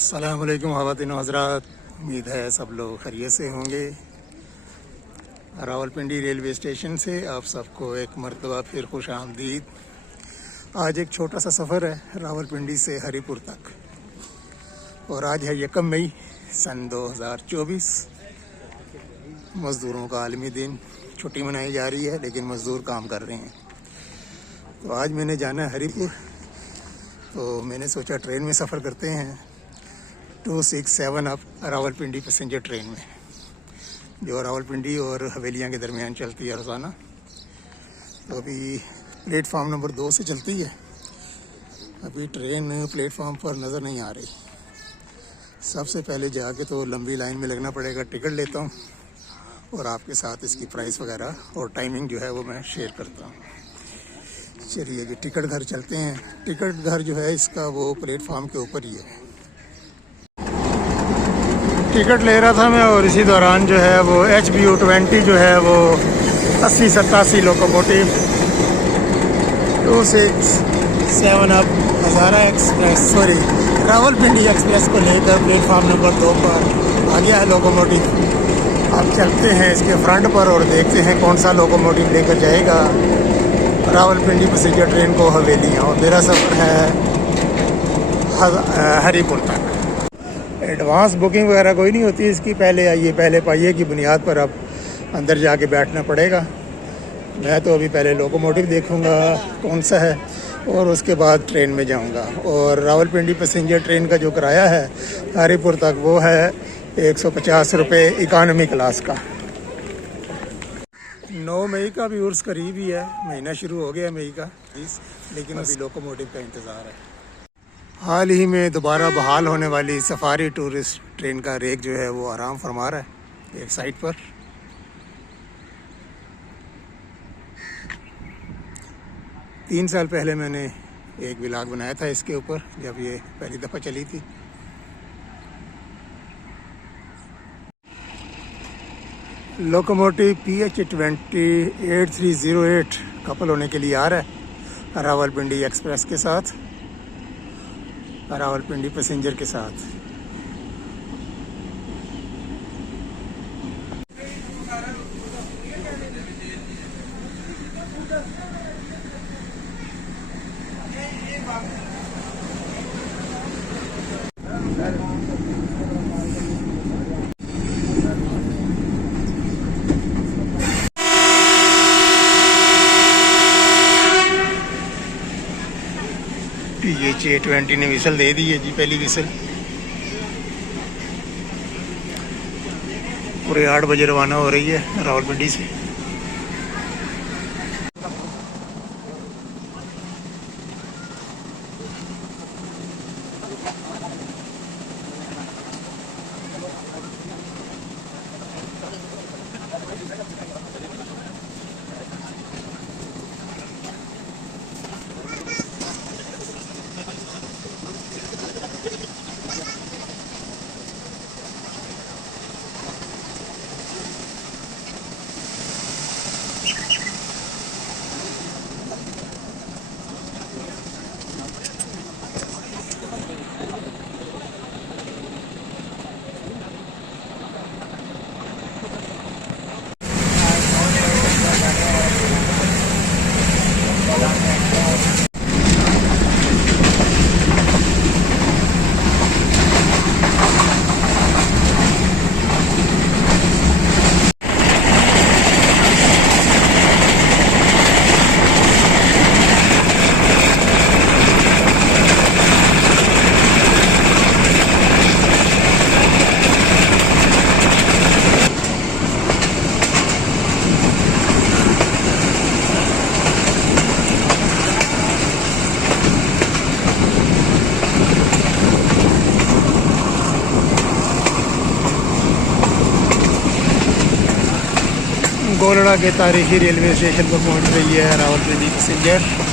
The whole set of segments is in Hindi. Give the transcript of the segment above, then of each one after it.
अस्सलाम वालेकुम ख़वातीन हज़रात, उम्मीद है सब लोग खैरियत से होंगे। रावलपिंडी रेलवे स्टेशन से आप सबको एक मरतबा फिर खुश आमदीद। आज एक छोटा सा सफ़र है रावलपिंडी से हरीपुर तक, और आज है 1 मई सन 2024। मज़दूरों का आलमी दिन, छुट्टी मनाई जा रही है लेकिन मज़दूर काम कर रहे हैं। तो आज मैंने जाना है हरीपुर, तो मैंने सोचा ट्रेन में सफ़र करते हैं 267 अब रावलपिंडी पैसेंजर ट्रेन में, जो रावलपिंडी और हवेलियाँ के दरमियान चलती है रोज़ाना। तो अभी प्लेटफार्म नंबर 2 से चलती है। अभी ट्रेन प्लेटफार्म पर नज़र नहीं आ रही। सबसे पहले जाके तो लंबी लाइन में लगना पड़ेगा। टिकट लेता हूँ और आपके साथ इसकी प्राइस वगैरह और टाइमिंग जो है वो मैं शेयर करता हूँ। चलिए जी, टिकट घर चलते हैं। टिकट घर जो है इसका वो प्लेटफार्म के ऊपर ही है। टिकट ले रहा था मैं, और इसी दौरान जो है वो HBU20 जो है वो 80-87 लोकोमोटिव 267 अब हज़ारा एक्सप्रेस रावलपिंडी एक्सप्रेस को लेकर प्लेटफार्म नंबर 2 पर आ गया है लोकोमोटिव। अब चलते हैं इसके फ्रंट पर और देखते हैं कौन सा लोकोमोटिव लेकर जाएगा रावलपिंडी पैसेंजर ट्रेन को हवेलियाँ। और मेरा सफ़र है हरीपुर तक। एडवांस बुकिंग वगैरह कोई नहीं होती इसकी। पहले आइए पहले पाइए की बुनियाद पर अब अंदर जाके बैठना पड़ेगा। मैं तो अभी पहले लोकोमोटिव देखूंगा कौन सा है, और उसके बाद ट्रेन में जाऊंगा। और रावलपिंडी पैसेंजर ट्रेन का जो किराया है हरीपुर तक वो है 150 रुपये इकानमी क्लास का। 9 मई का भी उर्स करीब ही है, महीना शुरू हो गया मई का, लेकिन अभी लोकोमोटिव का इंतज़ार है। हाल ही में दोबारा बहाल होने वाली सफारी टूरिस्ट ट्रेन का रेक जो है वो आराम फरमा रहा है एक साइड पर। तीन साल पहले मैंने एक व्लॉग बनाया था इसके ऊपर, जब ये पहली दफ़ा चली थी। लोकोमोटिव PH208308 कपल होने के लिए आ रहा है रावलपिंडी एक्सप्रेस के साथ, रावलपिंडी पैसेंजर के साथ। PH20 ने विसल दे दी है जी, पहली विसल। पूरे 8 बजे रवाना हो रही है रावलपिंडी से। गोलड़ा के तारीखी रेलवे स्टेशन पर पहुंच रही है रावलपिंडी पैसेंजर।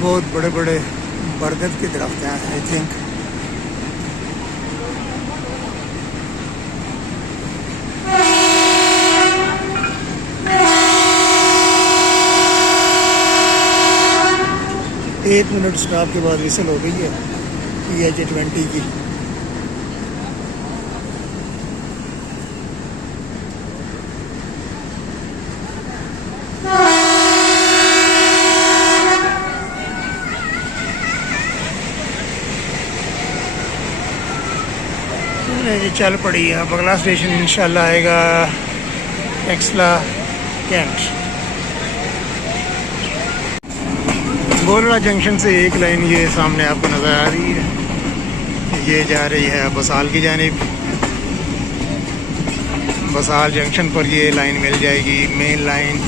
बहुत बड़े बड़े बरगद के दरख्त हैं आई थिंक। एक मिनट स्टॉप के बाद विसल हो गई है PH20 की। ये चल पड़ी है। अब अगला स्टेशन इंशाल्लाह आएगा टेक्सला कैंट। गोलड़ा जंक्शन से एक लाइन ये सामने आपको नज़र आ रही है, ये जा रही है बसाल की जानिब। बसाल जंक्शन पर ये लाइन मिल जाएगी मेन लाइन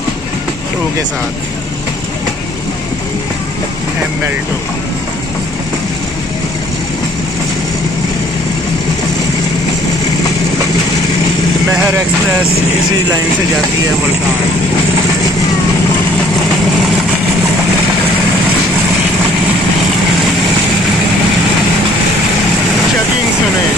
2 के साथ, ML2। मेहर एक्सप्रेस इसी लाइन से जाती है मुल्तान। चेकिंग सुने।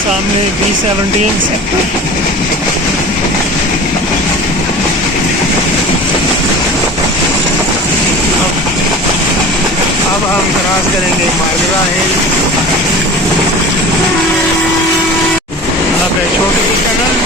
सामने B17 सेक्टर। अब हम क्रॉस करेंगे मार्गरा हिल। अब है छोटी सी टनल।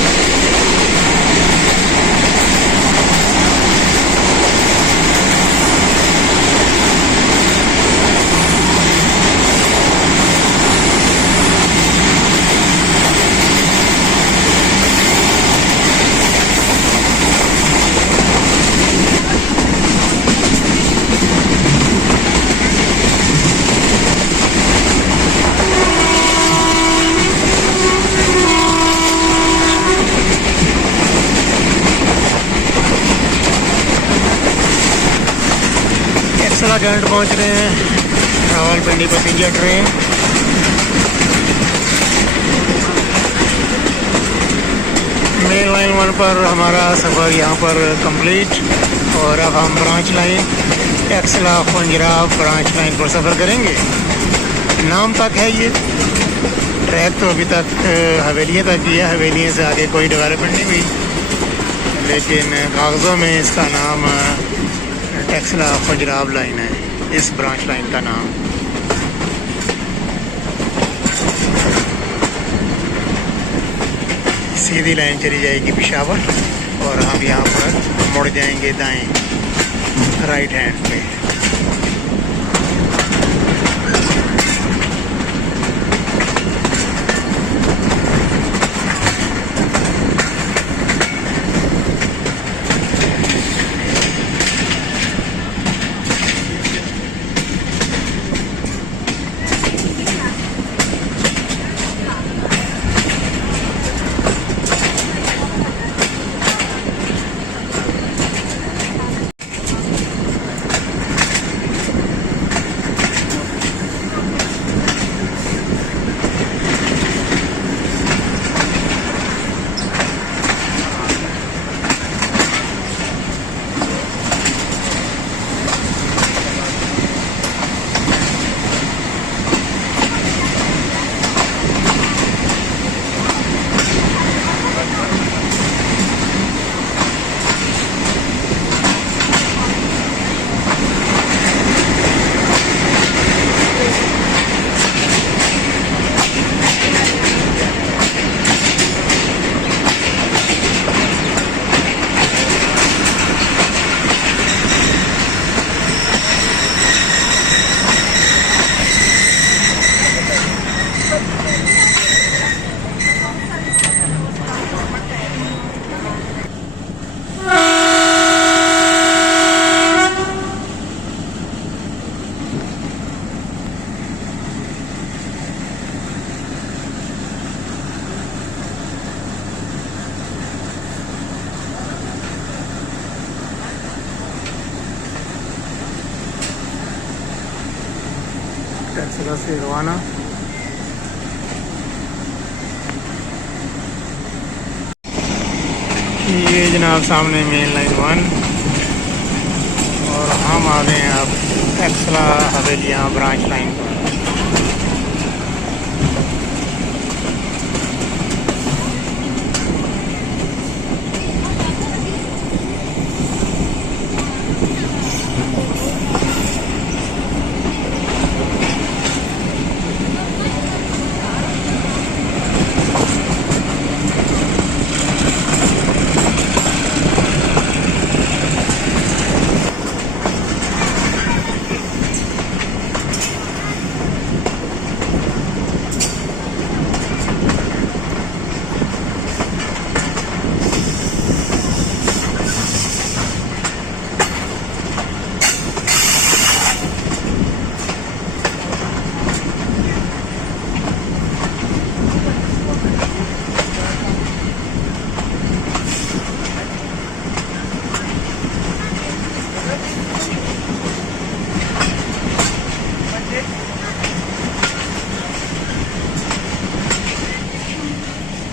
कैंट पहुंच रहे हैं, Rawalpindi passenger train. Main line 1 पर हमारा सफ़र यहाँ पर कंप्लीट, और अब हम ब्रांच लाइन टेक्सला पंजराब ब्रांच लाइन पर सफ़र करेंगे। नाम तक है ये ट्रैक, तो अभी तक हवेलियाँ तक ही है, हवेलियाँ से आगे कोई डेवलपमेंट नहीं हुई, लेकिन कागज़ों में इसका नाम टेक्सला पंजराब लाइन है, इस ब्रांच लाइन का नाम। सीधी लाइन चली जाएगी पेशावर, और हम यहाँ पर मुड़ जाएंगे दाएं राइट हैंड पे। मकसद से रवाना। ये जनाब सामने मेन लाइन 1 और हम आ गए हैं अब एक्सला हवेलियाँ ब्रांच लाइन पर।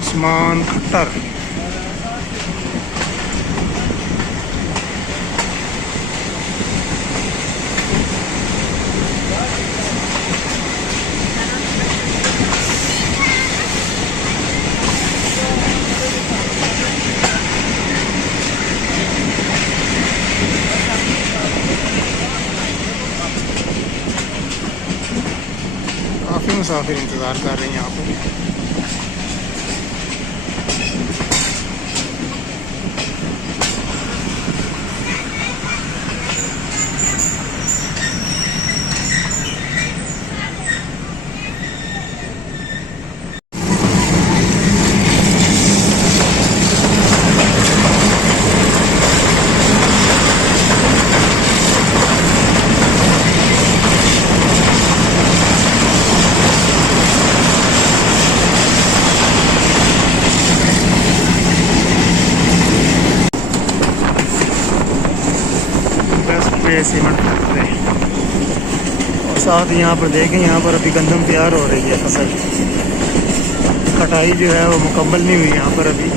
उस्मान खट्टर काफ़ी मुसाफिर इंतज़ार कर रहे हैं यहाँ पर। सीमेंट फैक्ट्री और साथ यहाँ पर देखें, यहाँ पर अभी गंदम तैयार हो रही है। फसल कटाई जो है वो मुकम्मल नहीं हुई यहाँ पर अभी।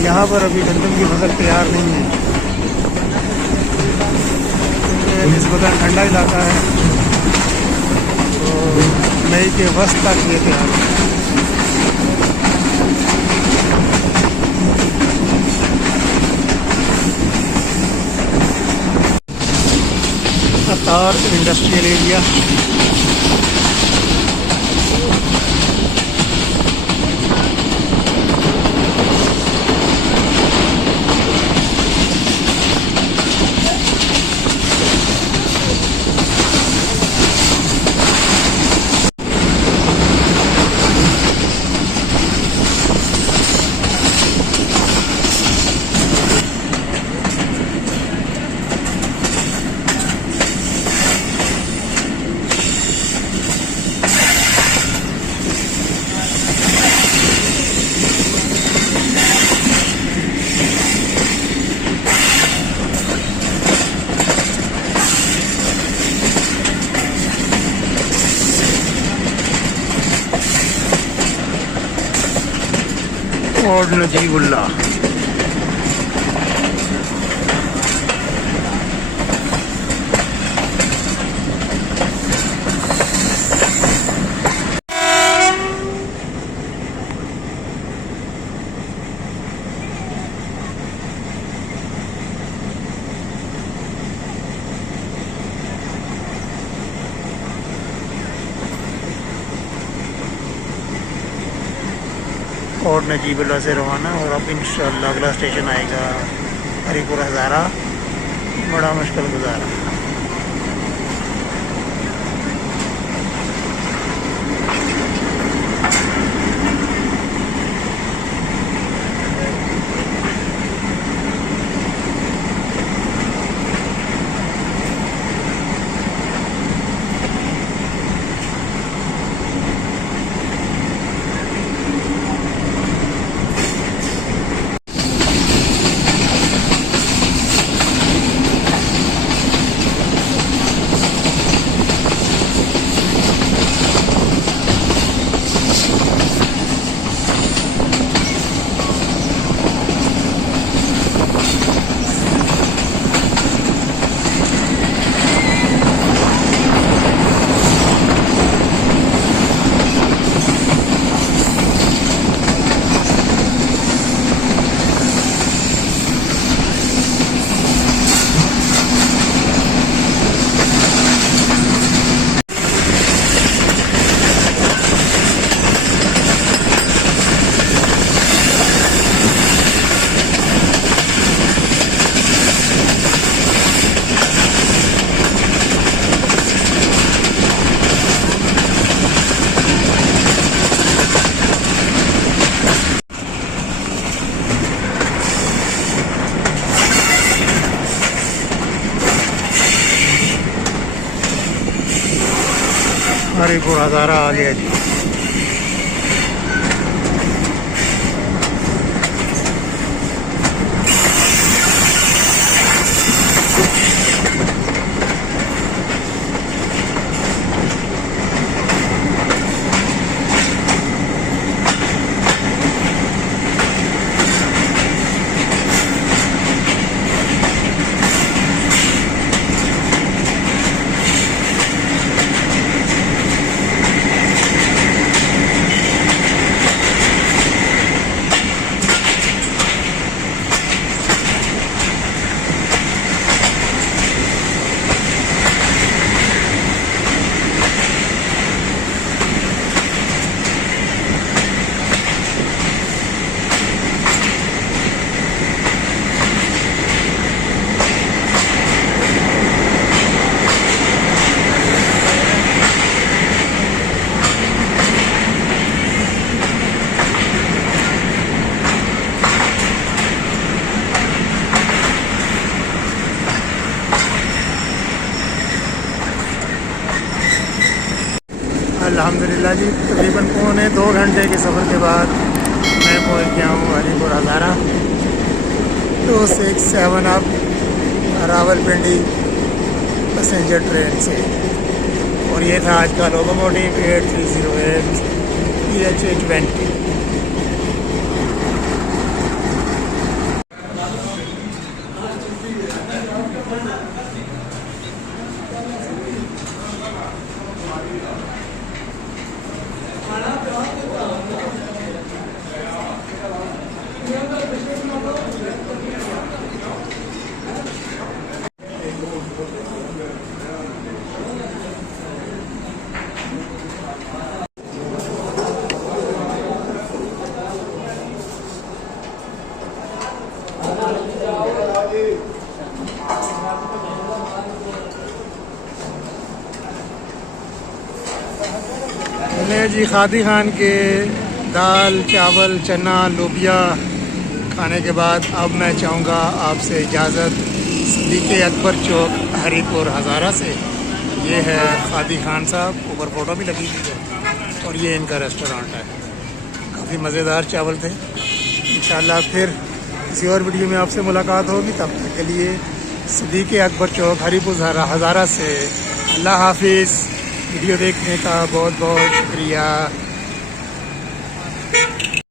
यहाँ पर अभी गंदम की फसल तैयार नहीं है, निस्बतन ठंडा इलाका है, तो मई के वस्त तक ये तैयार है। अतार इंडस्ट्रियल एरिया और नजीबुल्ला कोट नजीबुल्लाह से रवाना। और अब इंशाअल्लाह अगला स्टेशन आएगा हरीपुर हज़ारा। बड़ा मुश्किल गुजारा। हरीपुर हज़ारा आ गया जी। अल्हम्दुलिल्लाह जी, तकरीबन 2 घंटे के सफ़र के बाद मैं पहुंच गया हूँ हरीपुर हज़ारा। 267 अब रावलपिंडी पैसेंजर ट्रेन से। और ये था आज का लोकोमोटिव 8308 PH20। जी खादी खान के दाल चावल चना लोबिया खाने के बाद अब मैं चाहूँगा आपसे इजाज़त सदीक़ अकबर चौक हरीपुर हज़ारा से। ये है खादी खान साहब, ऊपर फ़ोटो भी लगी हुई है। और ये इनका रेस्टोरेंट है। काफ़ी मज़ेदार चावल थे। इंशाअल्लाह फिर किसी और वीडियो में आपसे मुलाकात होगी। तब तक के लिए सदीक़ अकबर चौक हरीपुर हज़ारा से अल्लाह हाफिज़। वीडियो देखने का बहुत बहुत शुक्रिया।